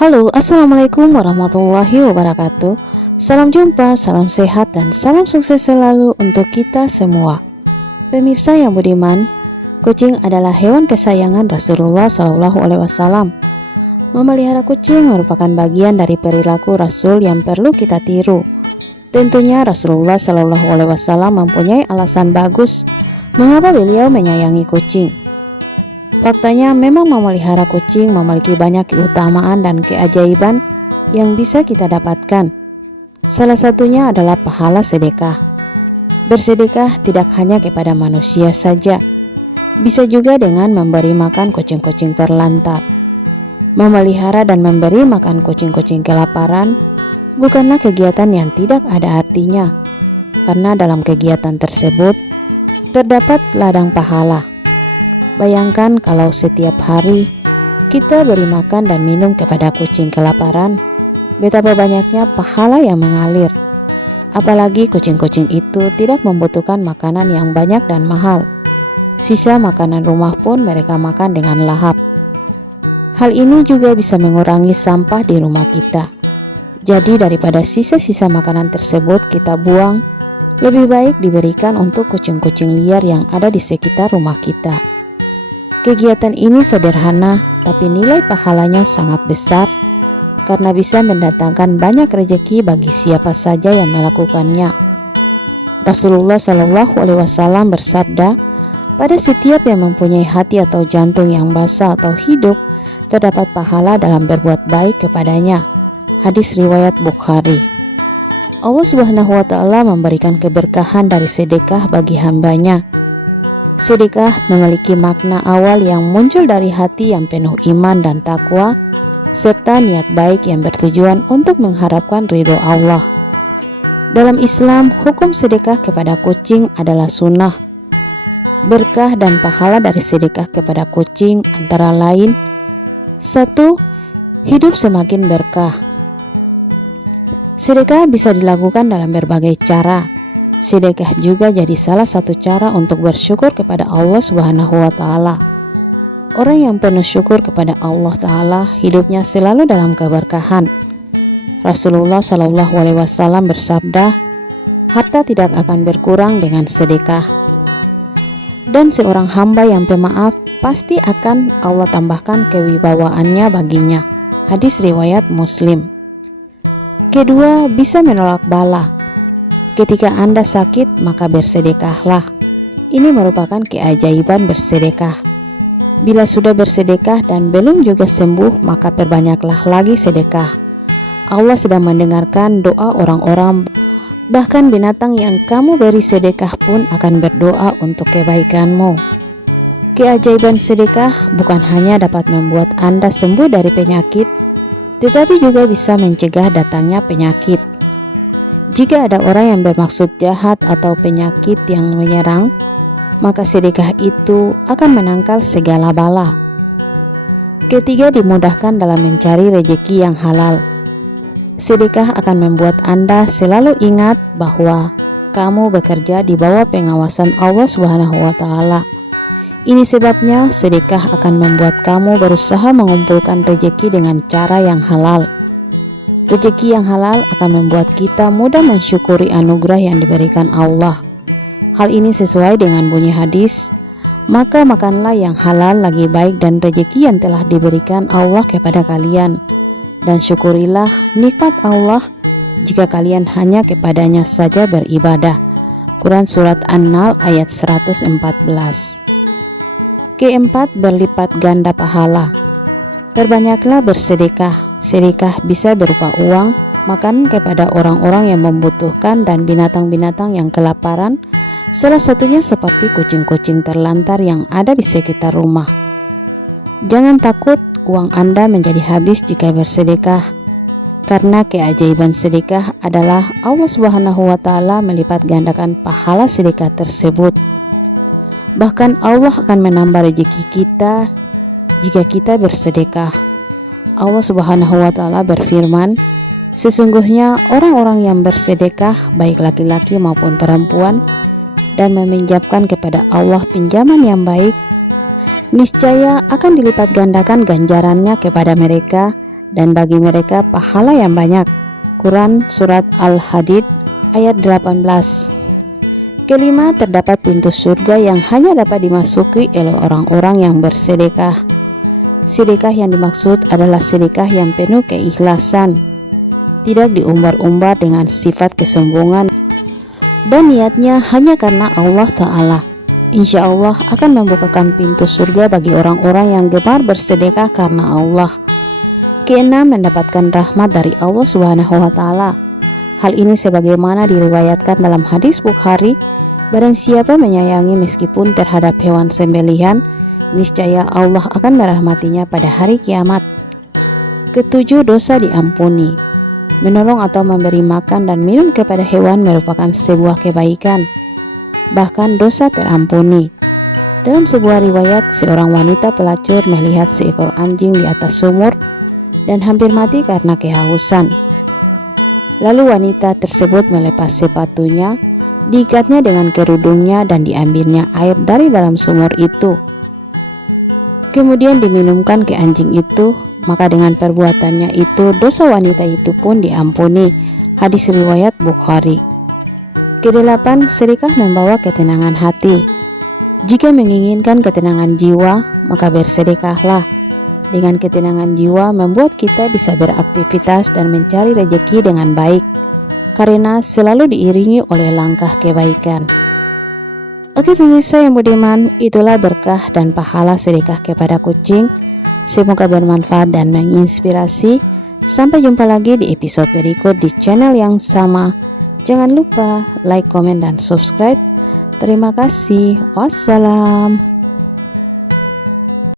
Halo, Assalamualaikum warahmatullahi wabarakatuh Salam jumpa, salam sehat, dan salam sukses selalu untuk kita semua Pemirsa yang budiman, kucing adalah hewan kesayangan Rasulullah Wasallam. Memelihara kucing merupakan bagian dari perilaku Rasul yang perlu kita tiru. Tentunya Rasulullah Wasallam mempunyai alasan bagus mengapa beliau menyayangi kucing. Faktanya memang memelihara kucing memiliki banyak keutamaan dan keajaiban yang bisa kita dapatkan. Salah satunya adalah pahala sedekah. Bersedekah tidak hanya kepada manusia saja, bisa juga dengan memberi makan kucing-kucing terlantar. Memelihara dan memberi makan kucing-kucing kelaparan bukanlah kegiatan yang tidak ada artinya, karena dalam kegiatan tersebut terdapat ladang pahala. Bayangkan kalau setiap hari kita beri makan dan minum kepada kucing kelaparan, betapa banyaknya pahala yang mengalir. Apalagi kucing-kucing itu tidak membutuhkan makanan yang banyak dan mahal. Sisa makanan rumah pun mereka makan dengan lahap. Hal ini juga bisa mengurangi sampah di rumah kita. Jadi daripada sisa-sisa makanan tersebut kita buang, lebih baik diberikan untuk kucing-kucing liar yang ada di sekitar rumah kita. Kegiatan ini sederhana, tapi nilai pahalanya sangat besar karena bisa mendatangkan banyak rejeki bagi siapa saja yang melakukannya. Rasulullah Shallallahu Alaihi Wasallam bersabda, pada setiap yang mempunyai hati atau jantung yang basah atau hidup, terdapat pahala dalam berbuat baik kepadanya. Hadis riwayat Bukhari. Allah Subhanahu wa Ta'ala memberikan keberkahan dari sedekah bagi hambanya. Sedekah memiliki makna awal yang muncul dari hati yang penuh iman dan takwa, serta niat baik yang bertujuan untuk mengharapkan ridho Allah. Dalam Islam, hukum sedekah kepada kucing adalah sunnah. Berkah dan pahala dari sedekah kepada kucing antara lain Satu, hidup semakin berkah Sedekah bisa dilakukan dalam berbagai cara, Sedekah juga jadi salah satu cara untuk bersyukur kepada Allah Subhanahu wa taala. Orang yang penuh syukur kepada Allah taala hidupnya selalu dalam keberkahan. Rasulullah Shallallahu alaihi wasallam bersabda, "Harta tidak akan berkurang dengan sedekah." Dan seorang hamba yang pemaaf pasti akan Allah tambahkan kewibawaannya baginya. Hadis riwayat Muslim. Kedua, bisa menolak bala. Ketika Anda sakit, maka bersedekahlah. Ini merupakan keajaiban bersedekah. Bila sudah bersedekah dan belum juga sembuh, maka perbanyaklah lagi sedekah. Allah sedang mendengarkan doa orang-orang, bahkan binatang yang kamu beri sedekah pun akan berdoa untuk kebaikanmu. Keajaiban sedekah bukan hanya dapat membuat Anda sembuh dari penyakit, tetapi juga bisa mencegah datangnya penyakit. Jika ada orang yang bermaksud jahat atau penyakit yang menyerang, maka sedekah itu akan menangkal segala bala. Ketiga, dimudahkan dalam mencari rejeki yang halal. Sedekah akan membuat Anda selalu ingat bahwa kamu bekerja di bawah pengawasan Allah Subhanahu wa. Ini sebabnya sedekah akan membuat kamu berusaha mengumpulkan rejeki dengan cara yang halal. Rezeki yang halal akan membuat kita mudah mensyukuri anugerah yang diberikan Allah. Hal ini sesuai dengan bunyi hadis, maka makanlah yang halal lagi baik dan rezeki yang telah diberikan Allah kepada kalian. Dan syukurilah nikmat Allah jika kalian hanya kepadanya saja beribadah. Quran Surat An-Nahl ayat 114 Keempat, berlipat ganda pahala. Perbanyaklah bersedekah Sedekah bisa berupa uang, makan kepada orang-orang yang membutuhkan dan binatang-binatang yang kelaparan, salah satunya seperti kucing-kucing terlantar yang ada di sekitar rumah. Jangan takut uang Anda menjadi habis jika bersedekah, karena keajaiban sedekah adalah Allah Subhanahu wa taala melipat gandakan pahala sedekah tersebut. Bahkan Allah akan menambah rezeki kita jika kita bersedekah. Allah Subhanahu wa taala berfirman, Sesungguhnya orang-orang yang bersedekah baik laki-laki maupun perempuan dan meminjamkan kepada Allah pinjaman yang baik, niscaya akan dilipat gandakan ganjarannya kepada mereka dan bagi mereka pahala yang banyak. Quran Surat Al-Hadid ayat 18 Kelima, terdapat pintu surga yang hanya dapat dimasuki oleh orang-orang yang bersedekah. Sedekah yang dimaksud adalah sedekah yang penuh keikhlasan, tidak diumbar-umbar dengan sifat kesombongan, dan niatnya hanya karena Allah Ta'ala. Insya Allah akan membukakan pintu surga bagi orang-orang yang gemar bersedekah karena Allah. Keenam, mendapatkan rahmat dari Allah Subhanahu wa Ta'ala. Hal ini sebagaimana diriwayatkan dalam hadis Bukhari Barang siapa menyayangi meskipun terhadap hewan sembelihan, niscaya Allah akan merahmatinya pada hari kiamat. Ketujuh dosa diampuni. Menolong atau memberi makan dan minum kepada hewan merupakan sebuah kebaikan. Bahkan dosa terampuni. Dalam sebuah riwayat, seorang wanita pelacur melihat seekor anjing di atas sumur dan hampir mati karena kehausan. Lalu wanita tersebut melepas sepatunya diikatnya dengan kerudungnya dan diambilnya air dari dalam sumur itu. Kemudian diminumkan ke anjing itu, maka dengan perbuatannya itu dosa wanita itu pun diampuni. Hadis riwayat Bukhari. Kedelapan, sedekah membawa ketenangan hati. Jika menginginkan ketenangan jiwa, maka bersedekahlah. Dengan ketenangan jiwa membuat kita bisa beraktivitas dan mencari rejeki dengan baik karena selalu diiringi oleh langkah kebaikan. Oke pemirsa yang budiman, itulah berkah dan pahala sedekah kepada kucing. Semoga bermanfaat dan menginspirasi. Sampai jumpa lagi di episode berikut di channel yang sama. Jangan lupa like, komen, dan subscribe. Terima kasih. Wassalam.